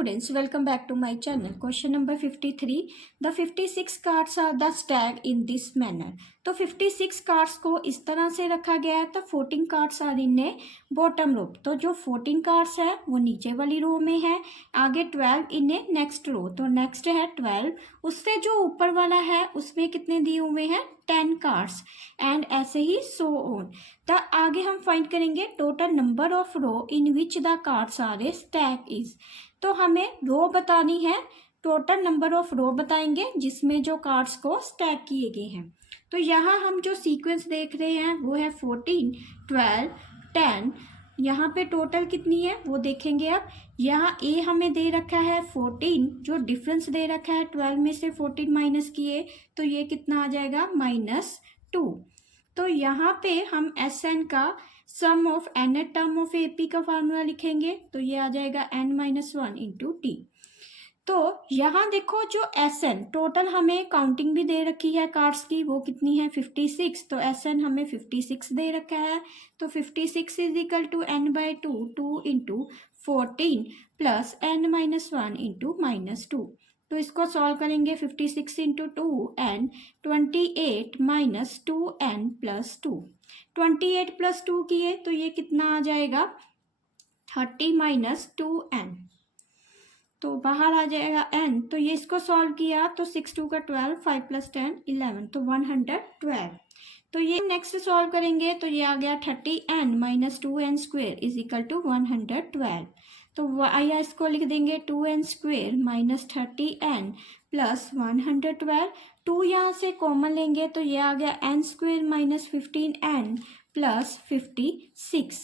students, welcome back to my channel. Question number 53. The 56 cards are the stacked in this manner. तो 56 cards को इस तरह से रखा गया है. तो 14 cards are in a bottom row. तो जो 14 कार्ड्स है वो नीचे वाली रो में है. आगे 12 इन ए नेक्स्ट रो. तो नेक्स्ट है 12. उससे जो ऊपर वाला है उसमें कितने दिए हुए हैं 10 कार्ड्स. एंड ऐसे ही सो ऑन. तो आगे हम फाइंड करेंगे total number of row in which the cards are a stack is. तो हमें रो बतानी है. टोटल नंबर ऑफ रो बताएंगे जिसमें जो कार्ड्स को स्टैक किए गए हैं. तो यहाँ हम जो सीक्वेंस देख रहे हैं वो है 14, 12, 10. यहाँ पे टोटल कितनी है वो देखेंगे. अब यहाँ ए हमें दे रखा है 14. जो डिफरेंस दे रखा है 12 में से 14 माइनस किए तो ये कितना आ जाएगा -2. तो यहाँ पे हम एस एन का sum of N term of A P का फार्मूला लिखेंगे. तो ये आ जाएगा n-1 इंटू टी. तो यहाँ देखो जो एस एन टोटल हमें काउंटिंग भी दे रखी है कार्ड्स की वो कितनी है 56. तो एस एन हमें 56 दे रखा है. तो 56 is equal to n/2 2 into 14 plus n-1 into -2. तो इसको सॉल्व करेंगे 56 into 2n 28 minus 2n plus 2. 28 plus 2 किए तो ये कितना आ जाएगा 30 माइनस 2n. तो बाहर आ जाएगा n. तो ये इसको सॉल्व किया तो 6 2 का 12 5 प्लस 10 11. तो 112. तो ये नेक्स्ट सॉल्व करेंगे तो ये आ गया 30n minus 2n square is equal to 112. तो या इसको लिख देंगे 2n square minus 30n plus 112. 2 यहाँ से कॉमन लेंगे तो ये आ गया n square minus 15n plus 56.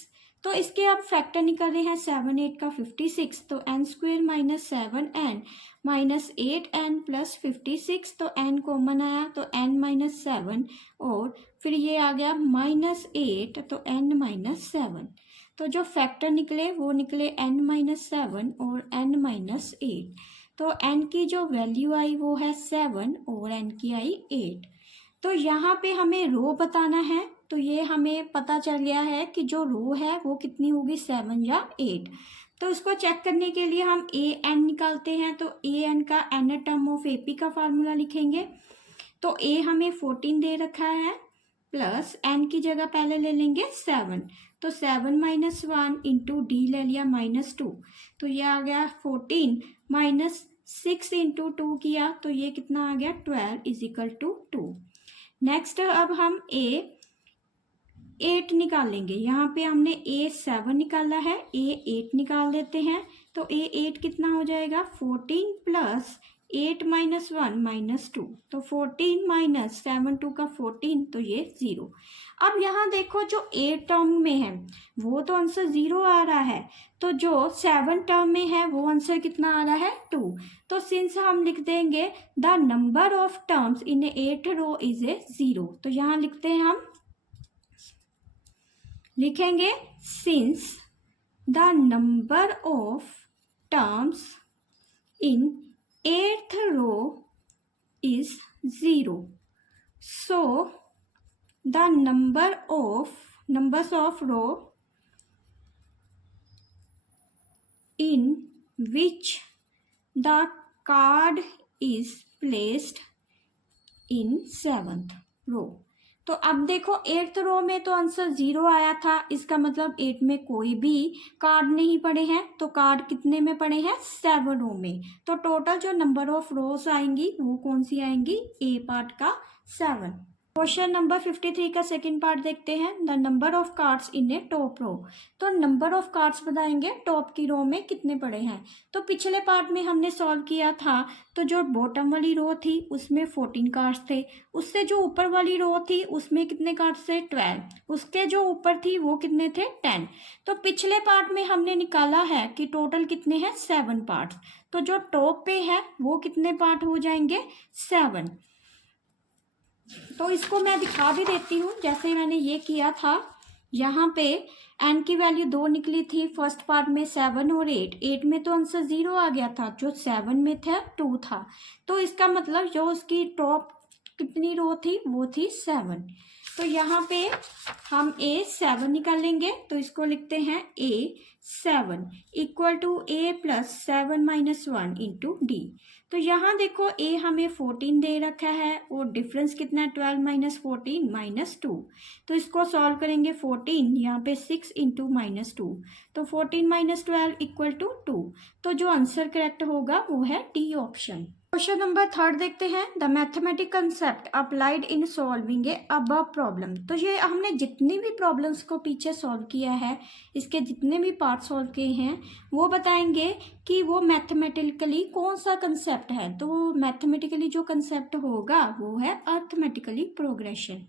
तो इसके अब फैक्टर निकल रहे हैं 7 8 का 56. तो n square minus 7n minus 8n plus 56. तो n कॉमन आया तो n माइनस 7 और फिर ये आ गया -8 तो n माइनस 7. तो जो फैक्टर निकले वो निकले n माइनस 7 और n माइनस 8. तो n की जो वैल्यू आई वो है 7 और n की आई 8. तो यहाँ पे हमें रो बताना है. तो ये हमें पता चल गया है कि जो रो है वो कितनी होगी 7 या 8. तो इसको चेक करने के लिए हम ए एन निकालते हैं. तो ए एन का N term of A P का फार्मूला लिखेंगे. तो ए हमें 14 दे रखा है प्लस एन की जगह पहले ले लेंगे 7. तो 7 माइनस 1 इंटू डी ले लिया -2. तो ये आ गया 14 माइनस 6 इंटू 2 किया तो ये कितना आ गया 12 इज इक्वल टू 2. नेक्स्ट अब हम ए 8 निकाल लेंगे. यहाँ पे हमने A7 निकाला है, A8 निकाल देते हैं. तो A8 कितना हो जाएगा 14 प्लस 8 माइनस 1 माइनस 2. तो 14 माइनस 7 2 का 14 तो ये 0. अब यहाँ देखो जो A टर्म में है वो तो आंसर 0 आ रहा है. तो जो 7 टर्म में है वो आंसर कितना आ रहा है 2. तो सिंस हम लिख देंगे the number of terms in 8 row is A 0. तो यहाँ लिखते हैं हम लिखेंगे since the number of terms in 8th row is 0 so the numbers of row in which the card is placed in 7th row. तो अब देखो 8th रो में तो आंसर 0 आया था. इसका मतलब 8 में कोई भी कार्ड नहीं पड़े हैं. तो कार्ड कितने में पड़े हैं 7 रो में. तो टोटल जो नंबर ऑफ रोज आएंगी वो कौन सी आएंगी ए पार्ट का 7. क्वेश्चन नंबर 53 का सेकंड पार्ट देखते हैं. The number of cards in a top row. तो नंबर ऑफ कार्ड्स बताएंगे टॉप की रो में कितने पड़े हैं. तो पिछले पार्ट में हमने सॉल्व किया था. तो जो बॉटम वाली रो थी उसमें 14 कार्ड्स थे. उससे जो ऊपर वाली रो थी उसमें कितने कार्ड्स थे 12. उसके जो ऊपर थी वो कितने थे 10. तो पिछले पार्ट में हमने निकाला है कि टोटल कितने हैं 7 पार्ट्स. तो जो टॉप पे है वो कितने पार्ट हो जाएंगे 7. तो इसको मैं दिखा भी देती हूँ जैसे मैंने ये किया था. यहाँ पे n की वैल्यू 2 निकली थी फर्स्ट पार्ट में 7 और 8. 8 में तो आंसर 0 आ गया था. जो 7 में था 2 था. तो इसका मतलब जो उसकी टॉप कितनी रो थी, वो थी 7। तो यहाँ पे हम ए 7 निकालेंगे, तो इसको लिखते हैं A 7 equal to A plus 7 minus 1 into D. तो यहाँ देखो ए हमें 14 दे रखा है और डिफरेंस कितना है, 12 माइनस 14 माइनस 2। तो इसको सॉल्व करेंगे, 14 यहाँ पे 6 इंटू माइनस 2, तो 14 माइनस 12 इक्वल टू 2। तो जो आंसर करेक्ट होगा वो है डी ऑप्शन। क्वेश्चन नंबर 3 देखते हैं, the mathematic concept applied in solving A above problem. तो ये हमने जितनी भी प्रॉब्लम्स को पीछे सॉल्व किया है, इसके जितने भी पार्ट सॉल्व किए हैं, वो बताएंगे कि वो मैथमेटिकली कौन सा कंसेप्ट है। तो मैथमेटिकली जो कंसेप्ट होगा वो है अर्थमेटिकली प्रोग्रेशन।